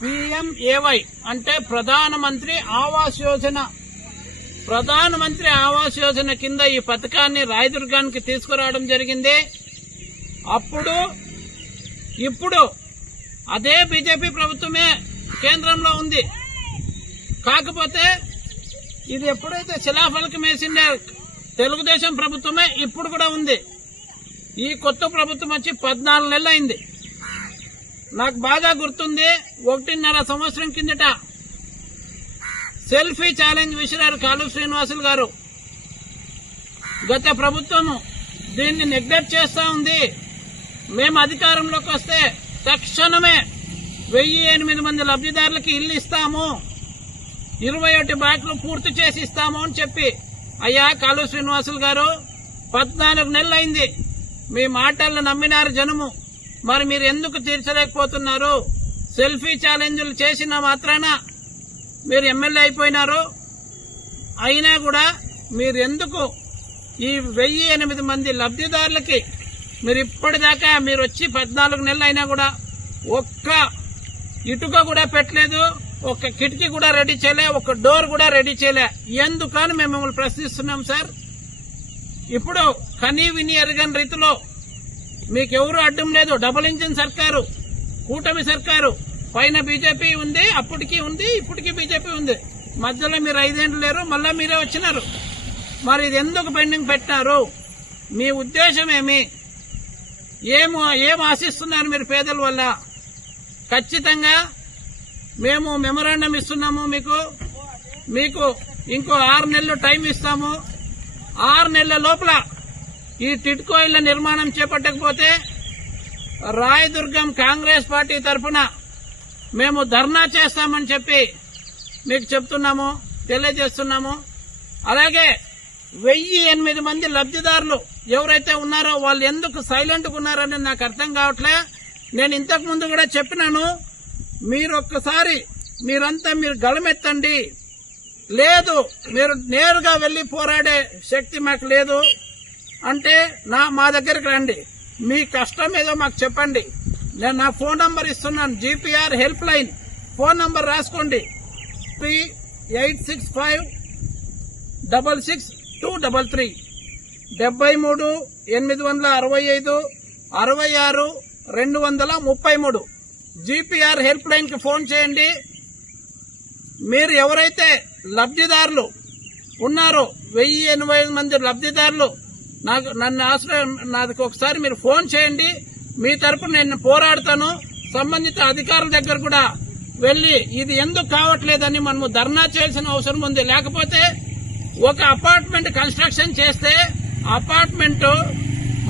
PMAY అంటే ప్రధానమంత్రి ఆవాస్ యోజన కింద ఈ పథకాన్ని రాయదుర్గానికి తీసుకురావడం జరిగింది. ఇప్పుడు అదే బీజేపీ ప్రభుత్వమే కేంద్రంలో ఉంది. కాకపోతే ఇది ఎప్పుడైతే శిలాఫలకం వేసిందే తెలుగుదేశం ప్రభుత్వమే ఇప్పుడు కూడా ఉంది. ఈ కొత్త ప్రభుత్వం వచ్చి 14 నెలలు అయింది. నాకు బాగా గుర్తుంది, 1.5 సంవత్సరం కిందట సెల్ఫీ ఛాలెంజ్ విసిరారు కాలువ శ్రీనివాసులు గారు. గత ప్రభుత్వము దీన్ని నెగ్లెక్ట్ చేస్తా ఉంది. మేము అధికారంలోకి వస్తే తక్షణమే 1008 మంది లబ్ధిదారులకి ఇల్లు ఇస్తాము, 21 బ్లాక్లు పూర్తి చేసి ఇస్తాము అని చెప్పి, అయ్యా కాలువ శ్రీనివాసులు గారు 14 నెలలు అయింది. మీ మాటలను నమ్మినారు జనము. మరి మీరు ఎందుకు తీర్చలేకపోతున్నారు? సెల్ఫీ ఛాలెంజ్లు చేసిన మాత్రాన మీరు ఎమ్మెల్యే అయిపోయినారు. అయినా కూడా మీరు ఎందుకు ఈ 1008 మంది లబ్ధిదారులకి మీరు ఇప్పటిదాకా మీరు వచ్చి 14 నెలలు అయినా కూడా ఒక్క ఇటుక కూడా పెట్టలేదు, ఒక్క కిటికీ కూడా రెడీ చేయలే, ఒక్క డోర్ కూడా రెడీ చేయలే. ఎందుకని మేము మిమ్మల్ని ప్రశ్నిస్తున్నాం సార్. ఇప్పుడు కనీ విని ఎరగని రీతిలో మీకెవరూ అడ్డం లేదు. డబుల్ ఇంజిన్ సర్కారు, కూటమి సర్కారు, పైన బీజేపీ ఉంది, అప్పటికి ఉంది, ఇప్పటికీ బీజేపీ ఉంది. మధ్యలో మీరు 5 ఏళ్ళు లేరు, మళ్ళా మీరే వచ్చినారు. మరి ఇది ఎందుకు పెండింగ్ పెట్టినారు? మీ ఉద్దేశం ఏమి? ఏం ఆశిస్తున్నారు మీరు పేదల వల్ల? ఖచ్చితంగా మేము మెమరాండం ఇస్తున్నాము. మీకు ఇంకో 6 నెలలు టైం ఇస్తాము. 6 నెలల లోపల ఈ టిడ్కో ఇళ్ల నిర్మాణం చేపట్టకపోతే రాయదుర్గం కాంగ్రెస్ పార్టీ తరఫున మేము ధర్నా చేస్తామని చెప్పి మీకు చెప్తున్నాము, తెలియజేస్తున్నాము. అలాగే 1008 మంది లబ్ధిదారులు ఎవరైతే ఉన్నారో వాళ్ళు ఎందుకు సైలెంట్ గా ఉన్నారని నాకు అర్థం కావట్లే. నేను ఇంతకు ముందు కూడా చెప్పినాను, మీరొక్కసారి మీరు గళమెత్తండి. లేదు, మీరు నేరుగా వెళ్లి పోరాడే శక్తి మాకు లేదు అంటే మా దగ్గరికి రండి, మీ కష్టం ఏదో మాకు చెప్పండి. నేను నా ఫోన్ నంబర్ ఇస్తున్నాను, GPR help line phone number రాసుకోండి, 3865 66233 73 865 66 233 GPR హెల్ప్ లైన్ కి ఫోన్ చేయండి. మీరు ఎవరైతే లబ్ధిదారులు ఉన్నారో 1008 మంది లబ్ధిదారులు నన్ను ఆశ్రయం నాది ఒకసారి మీరు ఫోన్ చేయండి. మీ తరపున నేను పోరాడతాను. సంబంధిత అధికారుల దగ్గర కూడా వెళ్లి ఇది ఎందుకు కావట్లేదని మనము ధర్నా చేయాల్సిన అవసరం ఉంది. లేకపోతే ఒక అపార్ట్మెంట్ కన్స్ట్రక్షన్ చేస్తే అపార్ట్మెంట్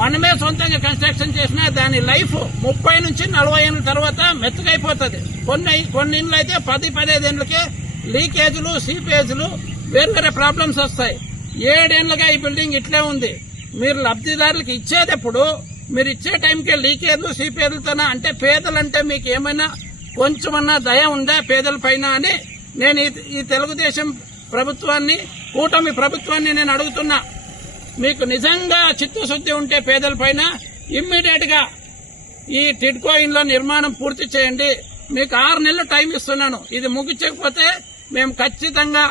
మనమే సొంతంగా కన్స్ట్రక్షన్ చేసినా దాని లైఫ్ 30 నుంచి 40 ఏళ్ల తర్వాత మెత్తగైపోతుంది. కొన్ని ఇండ్లు అయితే 10-15 ఏళ్లకే లీకేజీలు, సీపేజీలు, వేరే ప్రాబ్లమ్స్ వస్తాయి. 7 ఏళ్లుగా ఈ బిల్డింగ్ ఇట్లే ఉంది. మీరు లబ్ధిదారులకు ఇచ్చేటప్పుడు మీరు ఇచ్చే టైంకే లీకేజీలు, సీపేజీలతోనా? అంటే పేదలంటే మీకు ఏమైనా కొంచెమన్నా దయ ఉందా పేదల పైన అని నేను ఈ తెలుగుదేశం ప్రభుత్వాన్ని, కూటమి ప్రభుత్వాన్ని నేను అడుగుతున్నా. మీకు నిజంగా చిత్తశుద్ది ఉంటే పేదల పైన ఇమ్మీడియట్ గా ఈ టిడ్కో ఇళ్ల నిర్మాణం పూర్తి చేయండి. మీకు 6 నెలలు టైం ఇస్తున్నాను. ఇది ముగించకపోతే మేము ఖచ్చితంగా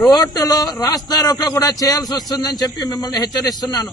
రోడ్డులో రాస్తారోకో కూడా చేయాల్సి వస్తుందని చెప్పి మిమ్మల్ని హెచ్చరిస్తున్నాను.